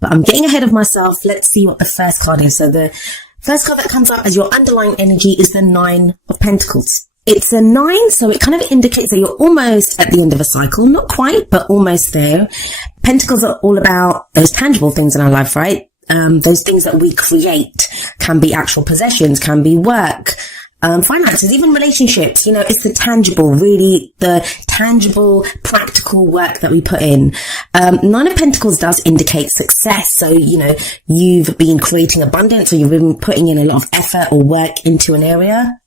But I'm getting ahead of myself. Let's see what the first card is. So the first card that comes up as your underlying energy is the 9 of Pentacles. It's a 9, so it kind of indicates that you're almost at the end of a cycle. Not quite, but almost there. Pentacles are all about those tangible things in our life, right? Those things that we create. Can be actual possessions, can be work, finances, even relationships. You know, it's the tangible, really the tangible, practical work that we put in. 9 of Pentacles does indicate success. So, you know, you've been creating abundance, or you've been putting in a lot of effort or work into an area.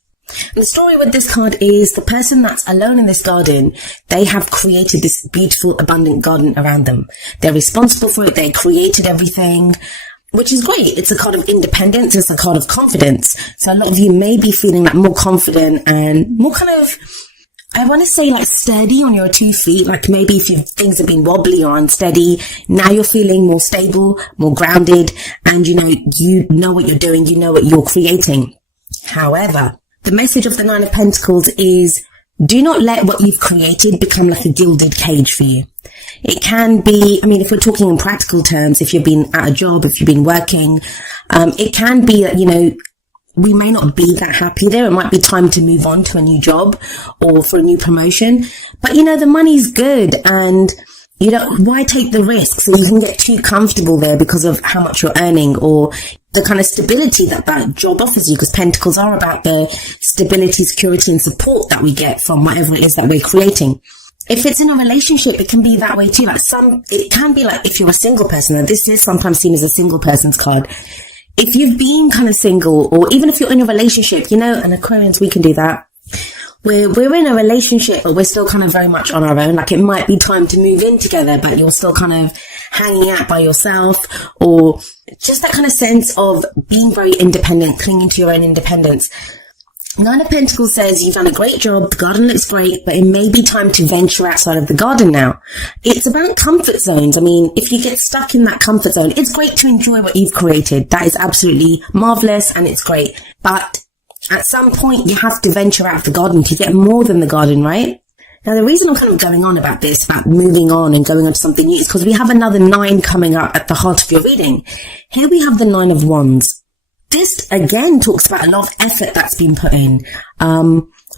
And the story with this card is the person that's alone in this garden, they have created this beautiful, abundant garden around them. They're responsible for it. They created everything, which is great. It's a card of independence. It's a card of confidence. So a lot of you may be feeling like more confident and more kind of, I want to say like sturdy on your 2 feet. Like maybe if things have been wobbly or unsteady, now you're feeling more stable, more grounded, and you know what you're doing. You know what you're creating. However, the message of the 9 of Pentacles is do not let what you've created become like a gilded cage for you. It can be, I mean, if we're talking in practical terms, if you've been at a job, if you've been working, it can be that, you know, we may not be that happy there. It might be time to move on to a new job or for a new promotion. But, you know, the money's good, and you know, why take the risk so you can get too comfortable there because of how much you're earning or the kind of stability that that job offers you? Because Pentacles are about the stability, security and support that we get from whatever it is that we're creating. If it's in a relationship, it can be that way too. Like it can be like if you're a single person, and this is sometimes seen as a single person's card. If you've been kind of single, or even if you're in a relationship, you know, and Aquarians, we can do that. We're in a relationship, but we're still kind of very much on our own. Like it might be time to move in together, but you're still kind of hanging out by yourself, or just that kind of sense of being very independent, clinging to your own independence. 9 of Pentacles says you've done a great job, the garden looks great, but it may be time to venture outside of the garden now. It's about comfort zones. I mean, if you get stuck in that comfort zone, it's great to enjoy what you've created. That is absolutely marvelous and it's great. But at some point, you have to venture out of the garden to get more than the garden, right? Now, the reason I'm kind of going on about this, about moving on and going on to something new, is because we have another 9 coming up at the heart of your reading. Here we have the 9 of Wands. This, again, talks about a lot of effort that's been put in.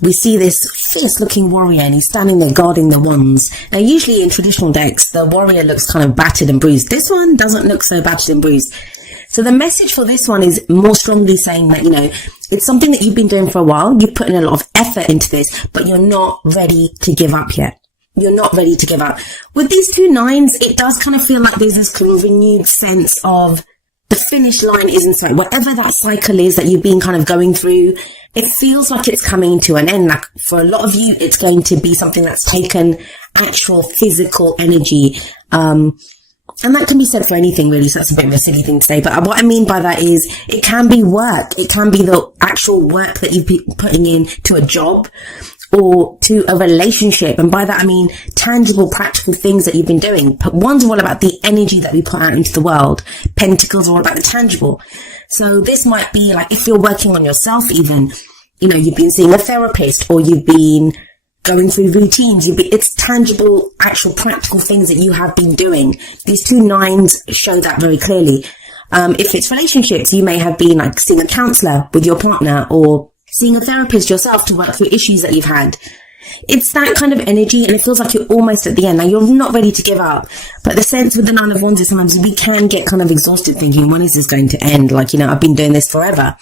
We see this fierce-looking warrior, and he's standing there guarding the wands. Now, usually in traditional decks, the warrior looks kind of battered and bruised. This one doesn't look so battered and bruised. So the message for this one is more strongly saying that, you know, it's something that you've been doing for a while. You've put in a lot of effort into this, but you're not ready to give up yet. You're not ready to give up. With these 2 9s, it does kind of feel like there's this kind of renewed sense of the finish line is in sight. Whatever that cycle is that you've been kind of going through, it feels like it's coming to an end. Like for a lot of you, it's going to be something that's taken actual physical energy. And that can be said for anything really, so that's a bit of a silly thing to say. But what I mean by that is it can be work. It can be the actual work that you've been putting in to a job or to a relationship. And by that I mean tangible, practical things that you've been doing. But Wands are all about the energy that we put out into the world. Pentacles are all about the tangible. So this might be like if you're working on yourself even, you know, you've been seeing a therapist or you've been going through routines, it's tangible, actual practical things that you have been doing. These 2 9s show that very clearly. If it's relationships, you may have been like seeing a counselor with your partner or seeing a therapist yourself to work through issues that you've had. It's that kind of energy, and it feels like you're almost at the end. Now, you're not ready to give up, but the sense with the 9 of Wands is sometimes we can get kind of exhausted thinking, when is this going to end? Like, you know, I've been doing this forever.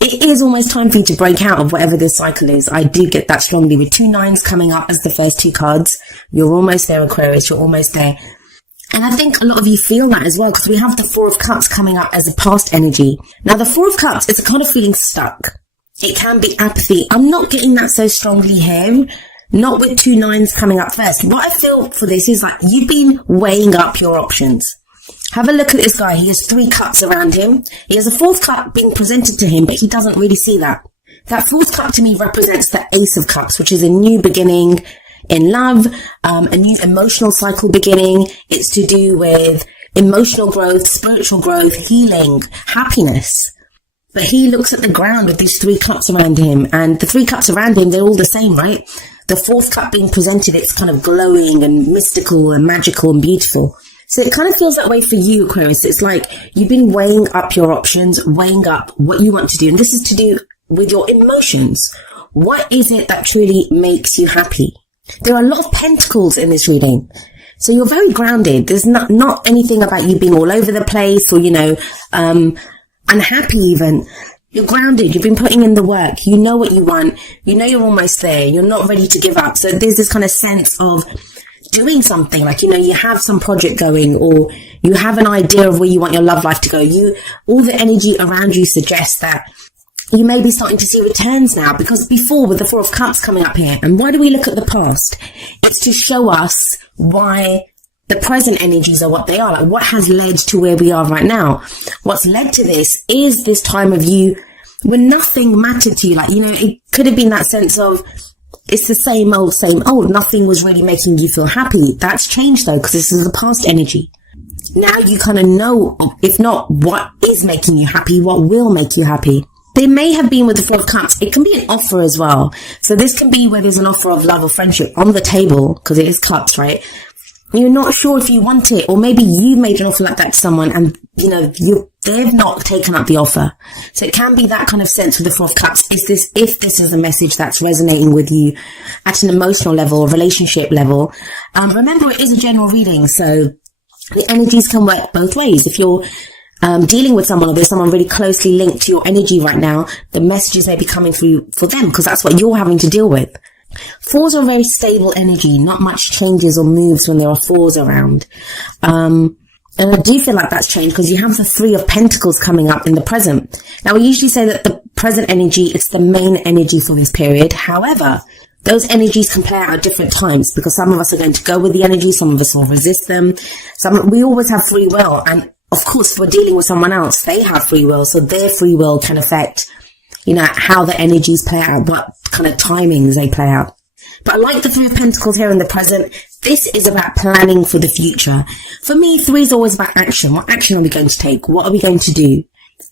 It is almost time for you to break out of whatever this cycle is. I do get that strongly with 2 9s coming up as the first 2 cards. You're almost there, Aquarius. You're almost there. And I think a lot of you feel that as well, because we have the 4 of Cups coming up as a past energy. Now, the 4 of Cups is a kind of feeling stuck. It can be apathy. I'm not getting that so strongly here. Not with 2 9s coming up first. What I feel for this is like you've been weighing up your options. Have a look at this guy. He has 3 cups around him. He has a 4th cup being presented to him, but he doesn't really see that. That 4th cup to me represents the Ace of Cups, which is a new beginning in love, a new emotional cycle beginning. It's to do with emotional growth, spiritual growth, healing, happiness. But he looks at the ground with these 3 cups around him, and the 3 cups around him, they're all the same, right? The 4th cup being presented, it's kind of glowing and mystical and magical and beautiful. So it kind of feels that way for you, Aquarius. It's like you've been weighing up your options, weighing up what you want to do. And this is to do with your emotions. What is it that truly makes you happy? There are a lot of pentacles in this reading. So you're very grounded. There's not anything about you being all over the place or, unhappy even. You're grounded. You've been putting in the work. You know what you want. You know you're almost there. You're not ready to give up. So there's this kind of sense of doing something, like, you have some project going, or you have an idea of where you want your love life to go. All the energy around you suggests that you may be starting to see returns now, because before, with the Four of Cups coming up here, and why do we look at the past? It's to show us why the present energies are what they are, like what has led to where we are right now. What's led to this is this time of you when nothing mattered to you. Like, it could have been that sense of, it's the same old, same old. Nothing was really making you feel happy. That's changed though, because this is the past energy. Now you kind of know, if not what is making you happy, what will make you happy. There may have been with the Four of Cups, it can be an offer as well. So this can be where there's an offer of love or friendship on the table, because it is cups, right? You're not sure if you want it, or maybe you made an offer like that to someone and, they've not taken up the offer. So it can be that kind of sense with the Four of Cups. If this is a message that's resonating with you at an emotional level, or relationship level, remember it is a general reading. So the energies can work both ways. If you're dealing with someone, or there's someone really closely linked to your energy right now, the messages may be coming through for them, because that's what you're having to deal with. Fours are a very stable energy. Not much changes or moves when there are fours around. And I do feel like that's changed, because you have the Three of Pentacles coming up in the present. Now, we usually say that the present energy is the main energy for this period. However, those energies can play out at different times, because some of us are going to go with the energy, some of us will resist them. We always have free will. And of course, if we're dealing with someone else, they have free will. So their free will can affect, how the energies play out, what kind of timings they play out. But I like the Three of Pentacles here in the present. This is about planning for the future. For me, 3 is always about action. What action are we going to take? What are we going to do?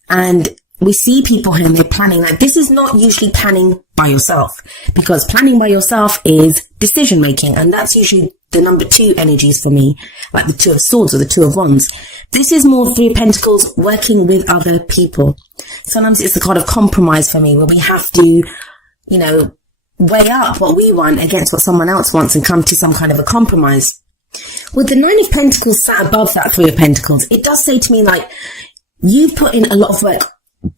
And we see people here and they're planning. Like, this is not usually planning by yourself, because planning by yourself is decision making. And that's usually the number 2 energies for me, like the Two of Swords or the Two of Wands. This is more Three of Pentacles working with other people. Sometimes it's the kind of compromise for me, where we have to, weigh up what we want against what someone else wants and come to some kind of a compromise. With the Nine of Pentacles sat above that Three of Pentacles, it does say to me, like, you've put in a lot of work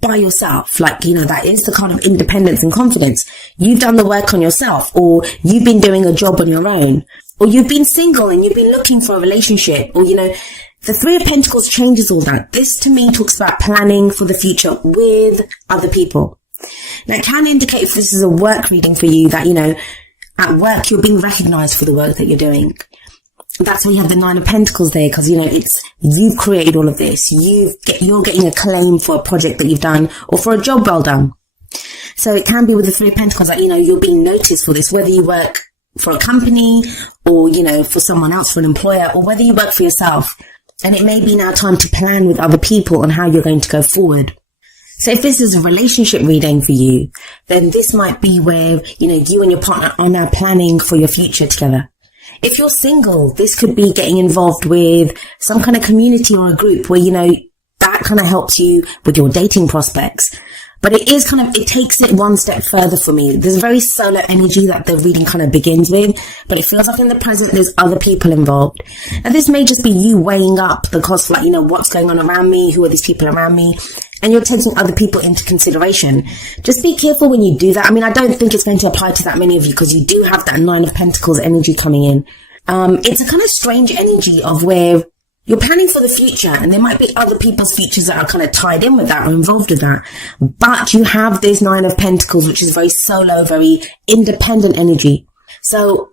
by yourself. Like, that is the kind of independence and confidence. You've done the work on yourself, or you've been doing a job on your own, or you've been single and you've been looking for a relationship, or, the Three of Pentacles changes all that. This to me talks about planning for the future with other people. Now, it can indicate, if this is a work reading for you, that, at work, you're being recognized for the work that you're doing. That's why you have the Nine of Pentacles there, because, you've created all of this. You're getting a claim for a project that you've done, or for a job well done. So it can be with the Three of Pentacles that, you're being noticed for this, whether you work for a company, or, for someone else, for an employer, or whether you work for yourself. And it may be now time to plan with other people on how you're going to go forward. So if this is a relationship reading for you, then this might be where, you and your partner are now planning for your future together. If you're single, this could be getting involved with some kind of community or a group where, that kind of helps you with your dating prospects. But it takes it one step further for me. There's a very solar energy that the reading kind of begins with, but it feels like in the present there's other people involved. And this may just be you weighing up the cost, like, what's going on around me? Who are these people around me? And you're taking other people into consideration. Just be careful when you do that. I mean, I don't think it's going to apply to that many of you, because you do have that Nine of Pentacles energy coming in. It's a kind of strange energy of where you're planning for the future, and there might be other people's futures that are kind of tied in with that or involved with that. But you have this Nine of Pentacles, which is very solo, very independent energy. So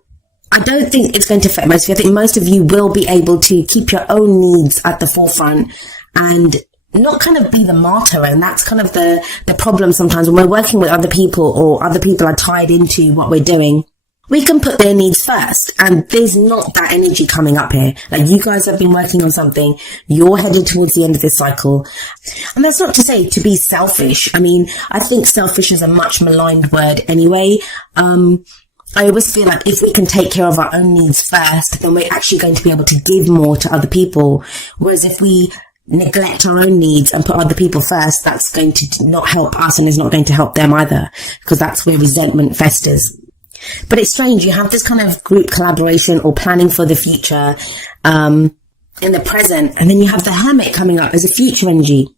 I don't think it's going to affect most of you. I think most of you will be able to keep your own needs at the forefront and not kind of be the martyr. And that's kind of the problem sometimes when we're working with other people, or other people are tied into what we're doing. We can put their needs first, and there's not that energy coming up here. Like, you guys have been working on something, you're headed towards the end of this cycle. And that's not to say to be selfish. I mean, I think selfish is a much maligned word anyway. I always feel like if we can take care of our own needs first, then we're actually going to be able to give more to other people. Whereas if we neglect our own needs and put other people first, that's going to not help us and is not going to help them either, because that's where resentment festers. But it's strange, you have this kind of group collaboration or planning for the future in the present, and then you have the Hermit coming up as a future energy.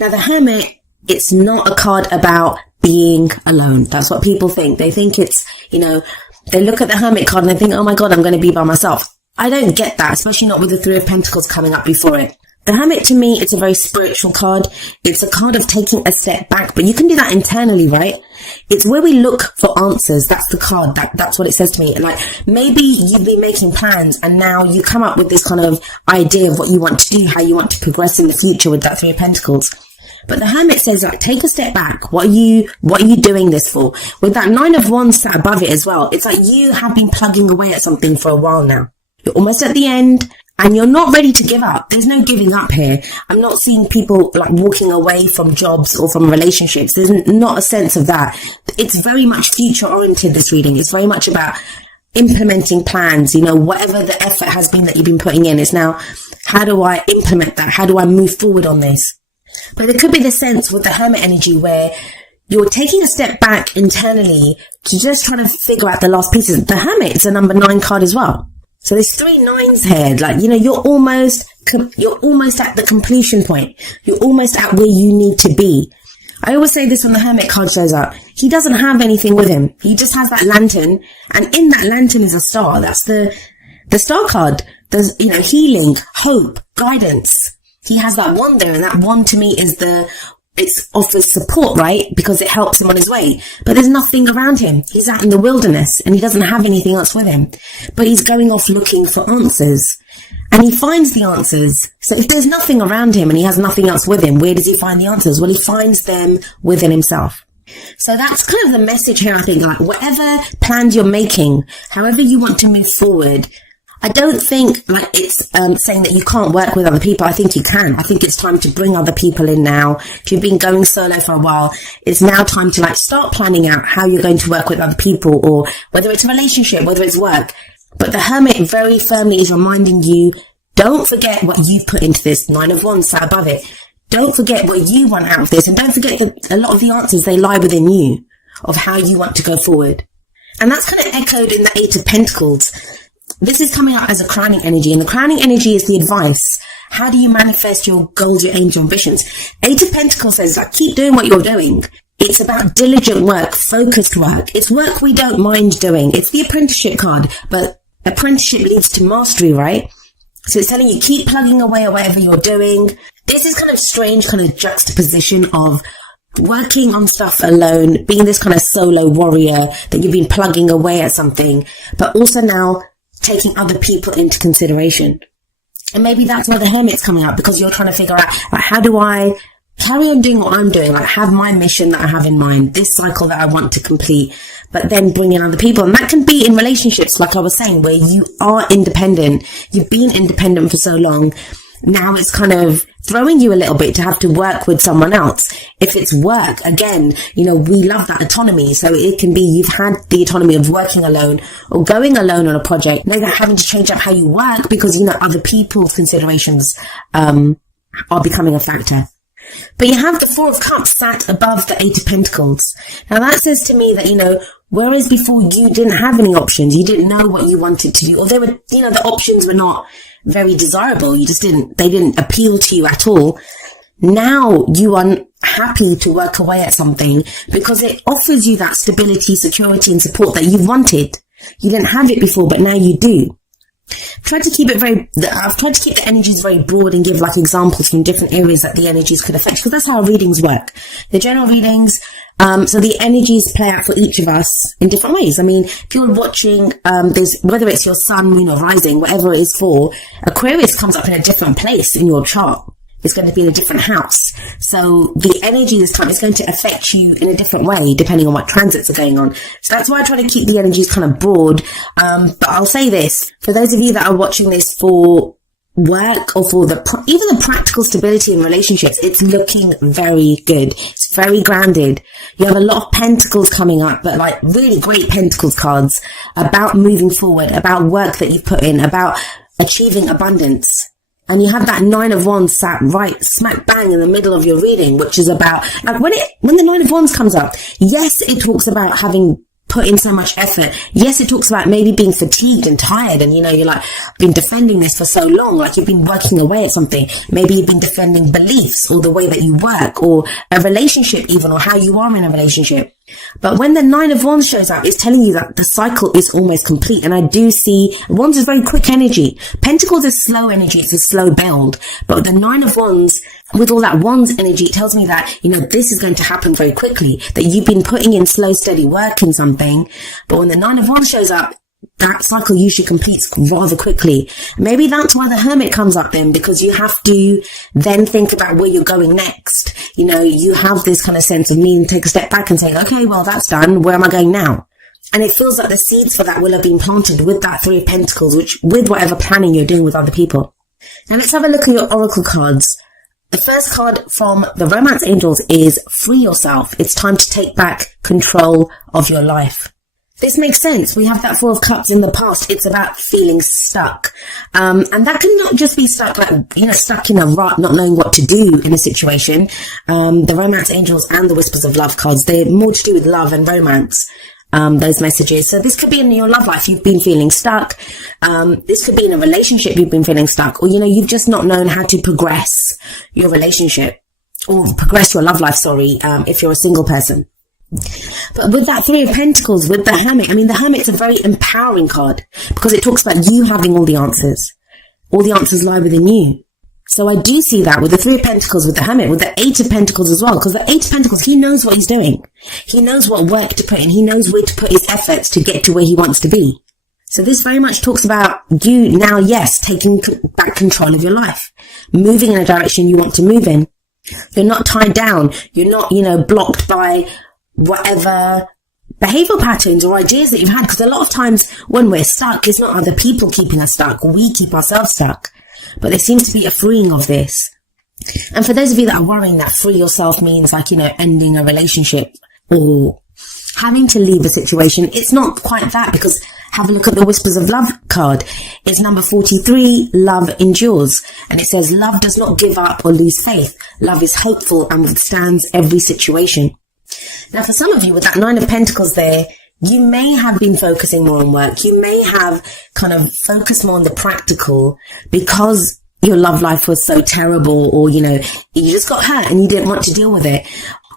Now the Hermit, it's not a card about being alone. That's what people think. They think it's, they look at the Hermit card and they think, oh my God, I'm going to be by myself. I don't get that, especially not with the Three of Pentacles coming up before it. The Hermit, to me, it's a very spiritual card. It's a card of taking a step back, but you can do that internally, right? It's where we look for answers. That's the card. That's what it says to me. Like, maybe you've been making plans and now you come up with this kind of idea of what you want to do, how you want to progress in the future with that Three of Pentacles. But the Hermit says, like, take a step back. What are you doing this for? With that Nine of Wands sat above it as well. It's like you have been plugging away at something for a while now. You're almost at the end. And you're not ready to give up. There's no giving up here. I'm not seeing people like walking away from jobs or from relationships. There's not a sense of that. It's very much future oriented, this reading. It's very much about implementing plans. Whatever the effort has been that you've been putting in, is now, how do I implement that? How do I move forward on this? But there could be the sense with the Hermit energy where you're taking a step back internally to just try to figure out the last pieces. The Hermit is a number 9 card as well. So there's 3 9s here. Like, you're almost at the completion point. You're almost at where you need to be. I always say this when the Hermit card shows up. He doesn't have anything with him. He just has that lantern. And in that lantern is a star. That's the star card. There's, healing, hope, guidance. He has that wand there. And that wand to me is it offers support, right? Because it helps him on his way. But there's nothing around him. He's out in the wilderness and he doesn't have anything else with him. But he's going off looking for answers. And he finds the answers. So if there's nothing around him and he has nothing else with him, where does he find the answers? Well, he finds them within himself. So that's kind of the message here, I think. Like, whatever plans you're making, however you want to move forward, I don't think like it's saying that you can't work with other people. I think you can. I think it's time to bring other people in now. If you've been going solo for a while, it's now time to start planning out how you're going to work with other people, or whether it's a relationship, whether it's work. But the Hermit very firmly is reminding you, don't forget what you've put into this. 9 of Wands sat above it. Don't forget what you want out of this, and don't forget that a lot of the answers, they lie within you of how you want to go forward. And that's kind of echoed in the 8 of Pentacles. This is coming out as a crowning energy, and the crowning energy is the advice. How do you manifest your goals, your aims, your ambitions? 8 of Pentacles says, keep doing what you're doing. It's about diligent work, focused work. It's work we don't mind doing. It's the apprenticeship card, but apprenticeship leads to mastery, right? So it's telling you, keep plugging away at whatever you're doing. This is kind of strange kind of juxtaposition of working on stuff alone, being this kind of solo warrior that you've been plugging away at something, but also now taking other people into consideration. And maybe that's where the Hermit's coming up, because you're trying to figure out, how do I carry on doing what I'm doing, have my mission that I have in mind, this cycle that I want to complete, but then bring in other people. And that can be in relationships, like I was saying, where you are independent. You've been independent for so long. Now it's kind of throwing you a little bit to have to work with someone else. If it's work, again, we love that autonomy. So it can be you've had the autonomy of working alone or going alone on a project. Now you're having to change up how you work because, other people's considerations are becoming a factor. But you have the 4 of Cups sat above the 8 of Pentacles. Now that says to me that, whereas before you didn't have any options, you didn't know what you wanted to do, or they were, the options were not very desirable. They didn't appeal to you at all. Now you are happy to work away at something because it offers you that stability, security and support that you wanted. You didn't have it before, but now you do. I've tried to keep the energies very broad and give examples from different areas that the energies could affect, because that's how readings work. The general readings, so the energies play out for each of us in different ways. I mean, if you're watching, whether it's your sun, moon or rising, whatever it is for, Aquarius comes up in a different place in your chart. It's going to be in a different house. So the energy this time is going to affect you in a different way, depending on what transits are going on. So that's why I try to keep the energies kind of broad. But I'll say this, for those of you that are watching this for work or for even the practical stability in relationships, it's looking very good. It's very grounded. You have a lot of pentacles coming up, but like really great pentacles cards about moving forward, about work that you've put in, about achieving abundance. And you have that 9 of Wands sat right smack bang in the middle of your reading, which is about, like, when the 9 of Wands comes up, yes, it talks about having put in so much effort. Yes, it talks about maybe being fatigued and tired, and you're like, been defending this for so long, like you've been working away at something. Maybe you've been defending beliefs or the way that you work or a relationship even, or how you are in a relationship. But when the 9 of Wands shows up, it's telling you that the cycle is almost complete. And I do see Wands is very quick energy. Pentacles is slow energy. It's a slow build. But the 9 of Wands, with all that Wands energy, it tells me that, this is going to happen very quickly, that you've been putting in slow, steady work in something. But when the 9 of Wands shows up, that cycle usually completes rather quickly. Maybe that's why the Hermit comes up then, because you have to then think about where you're going next. You have this kind of sense of needing to take a step back and say, okay, well, that's done. Where am I going now? And it feels like the seeds for that will have been planted with that 3 of Pentacles, with whatever planning you're doing with other people. Now let's have a look at your Oracle cards. The first card from the Romance Angels is Free Yourself. It's time to take back control of your life. This makes sense. We have that 4 of Cups in the past. It's about feeling stuck. And that can not just be stuck, stuck in a rut, not knowing what to do in a situation. The Romance Angels and the Whispers of Love cards, they're more to do with love and romance. Those messages. So this could be in your love life. You've been feeling stuck. This could be in a relationship. You've been feeling stuck, or, you've just not known how to progress your relationship or progress your love life. If you're a single person. But with that 3 of Pentacles, with the Hermit, the Hermit's a very empowering card because it talks about you having all the answers. All the answers lie within you. So I do see that with the 3 of Pentacles, with the Hermit, with the 8 of Pentacles as well, because the 8 of Pentacles, he knows what he's doing. He knows what work to put in. He knows where to put his efforts to get to where he wants to be. So this very much talks about you now, yes, taking back control of your life, moving in a direction you want to move in. You're not tied down. You're not, blocked by whatever behavioral patterns or ideas that you've had. Because a lot of times when we're stuck, it's not other people keeping us stuck. We keep ourselves stuck. But there seems to be a freeing of this. And for those of you that are worrying that free yourself means ending a relationship or having to leave a situation, it's not quite that, because have a look at the Whispers of Love card. It's number 43, Love Endures. And it says, love does not give up or lose faith. Love is hopeful and withstands every situation. Now, for some of you with that 9 of Pentacles there, you may have been focusing more on work. You may have kind of focused more on the practical because your love life was so terrible, or, you just got hurt and you didn't want to deal with it.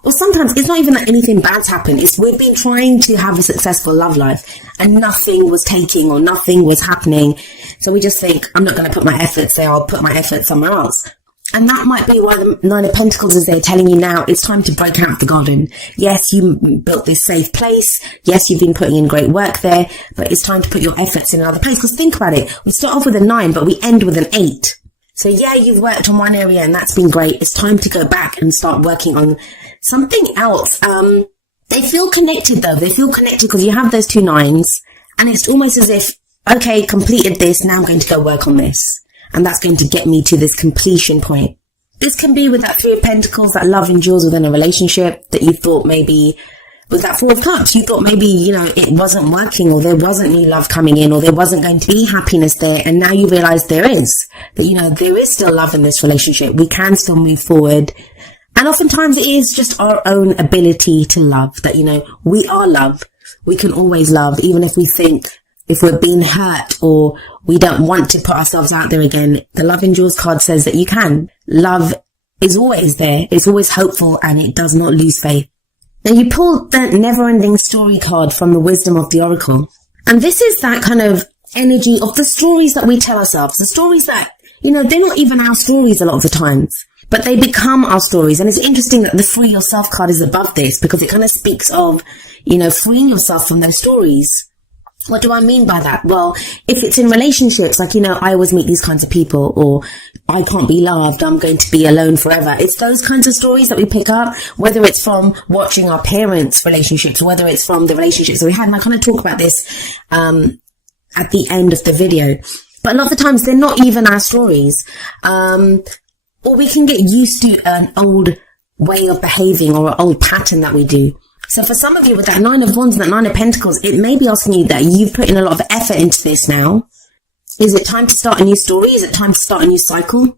Or sometimes it's not even that anything bad's happened. It's we've been trying to have a successful love life and nothing was taking or nothing was happening. So we just think, I'm not going to put my efforts there. I'll put my effort somewhere else. And that might be why the 9 of Pentacles is there telling you now it's time to break out of the garden. Yes, you built this safe place. Yes, you've been putting in great work there, but it's time to put your efforts in another place. Because think about it. We start off with a 9, but we end with an 8. So yeah, you've worked on one area and that's been great. It's time to go back and start working on something else. They feel connected though. They feel connected because you have those 2 9s and it's almost as if, okay, completed this. Now I'm going to go work on this. And that's going to get me to this completion point. This can be with that 3 of Pentacles, that love endures within a relationship that you thought maybe, with that 4 of Cups, you thought maybe, it wasn't working, or there wasn't new love coming in, or there wasn't going to be happiness there. And now you realize there is, that, there is still love in this relationship. We can still move forward. And oftentimes it is just our own ability to love that, we are love. We can always love, even if we think, if we're being hurt or we don't want to put ourselves out there again. The Love Endures card says that you can. Love is always there. It's always hopeful and it does not lose faith. Now you pulled the Never-Ending Story card from the Wisdom of the Oracle. And this is that kind of energy of the stories that we tell ourselves. The stories that, they're not even our stories a lot of the times, but they become our stories. And it's interesting that the Free Yourself card is above this because it kind of speaks of, freeing yourself from those stories. What do I mean by that? Well, if it's in relationships, I always meet these kinds of people, or I can't be loved, I'm going to be alone forever. It's those kinds of stories that we pick up, whether it's from watching our parents' relationships, whether it's from the relationships that we had. And I kind of talk about this, at the end of the video. But a lot of the times they're not even our stories. Or we can get used to an old way of behaving or an old pattern that we do. So for some of you with that 9 of Wands and that 9 of Pentacles, it may be asking you that you've put in a lot of effort into this now. Is it time to start a new story? Is it time to start a new cycle?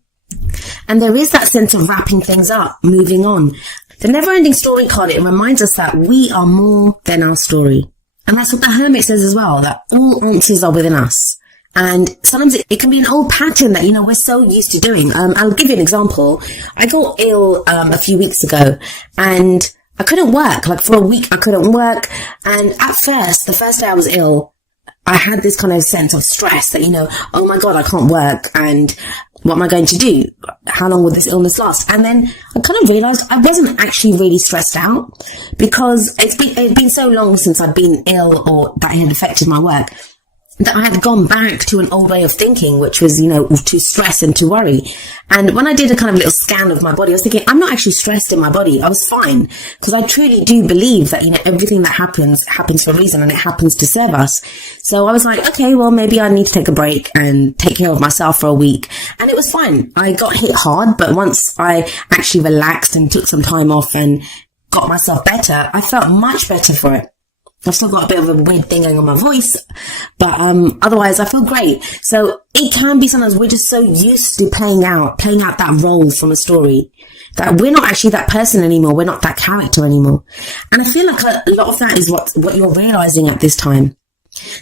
And there is that sense of wrapping things up, moving on. The never-ending story card, it reminds us that we are more than our story. And that's what the Hermit says as well, that all answers are within us. And sometimes it can be an old pattern that, we're so used to doing. I'll give you an example. I got ill a few weeks ago, and I couldn't work. Like for a week, I couldn't work. And at first, the first day I was ill, I had this kind of sense of stress that, oh my God, I can't work. And what am I going to do? How long will this illness last? And then I kind of realized I wasn't actually really stressed out, because it's been so long since I'd been ill or that it had affected my work, that I had gone back to an old way of thinking, which was, to stress and to worry. And when I did a kind of little scan of my body, I was thinking, I'm not actually stressed in my body. I was fine, because I truly do believe that, everything that happens for a reason, and it happens to serve us. So I was like, okay, well, maybe I need to take a break and take care of myself for a week. And it was fine. I got hit hard, but once I actually relaxed and took some time off and got myself better, I felt much better for it. I've still got a bit of a weird thing going on my voice, but otherwise I feel great. So it can be sometimes we're just so used to playing out that role from a story that we're not actually that person anymore. We're not that character anymore. And I feel like a lot of that is what you're realizing at this time.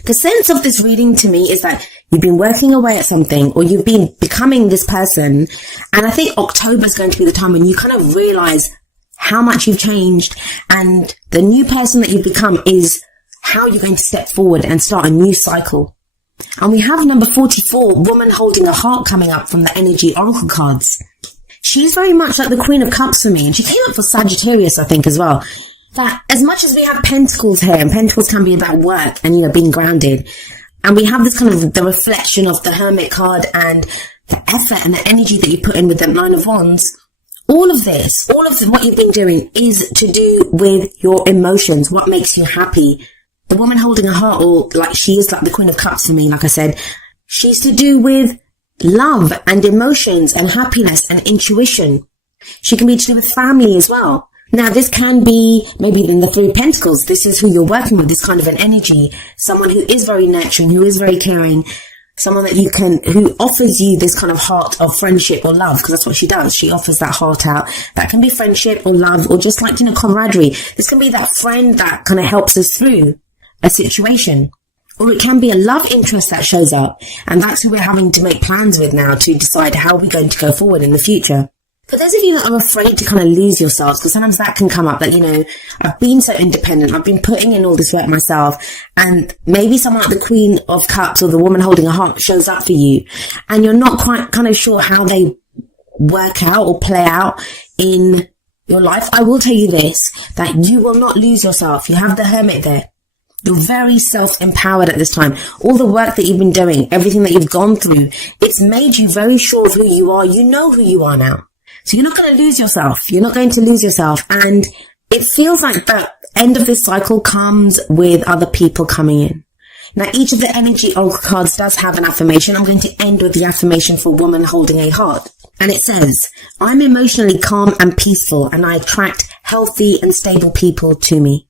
The sense of this reading to me is that you've been working away at something, or you've been becoming this person. And I think October is going to be the time when you kind of realize how much you've changed, and the new person that you've become is how you're going to step forward and start a new cycle. And we have number 44, Woman Holding a Heart, coming up from the Energy Oracle cards. She's very much like the Queen of Cups for me, and she came up for Sagittarius, I think, as well. That as much as we have Pentacles here, and Pentacles can be about work and, being grounded, and we have this kind of the reflection of the Hermit card and the effort and the energy that you put in with the 9 of Wands. All of what you've been doing is to do with your emotions, what makes you happy. The Woman Holding a Heart, or like she is like the Queen of Cups for me, like I said, she's to do with love and emotions and happiness and intuition. She can be to do with family as well. Now, this can be maybe in the 3 of Pentacles. This is who you're working with, this kind of an energy, someone who is very nurturing, who is very caring, someone that who offers you this kind of heart of friendship or love, because that's what she does. She offers that heart out. That can be friendship or love, or just like, camaraderie. This can be that friend that kind of helps us through a situation. Or it can be a love interest that shows up, and that's who we're having to make plans with now to decide how we're going to go forward in the future. For those of you that are afraid to kind of lose yourselves, because sometimes that can come up, that, I've been so independent, I've been putting in all this work myself, and maybe someone like the Queen of Cups or the Woman Holding a Heart shows up for you, and you're not quite kind of sure how they work out or play out in your life. I will tell you this, that you will not lose yourself. You have the Hermit there. You're very self-empowered at this time. All the work that you've been doing, everything that you've gone through, it's made you very sure of who you are. You know who you are now. So you're not going to lose yourself. You're not going to lose yourself. And it feels like the end of this cycle comes with other people coming in. Now, each of the energy oracle cards does have an affirmation. I'm going to end with the affirmation for Woman Holding a Heart. And it says, I'm emotionally calm and peaceful, and I attract healthy and stable people to me.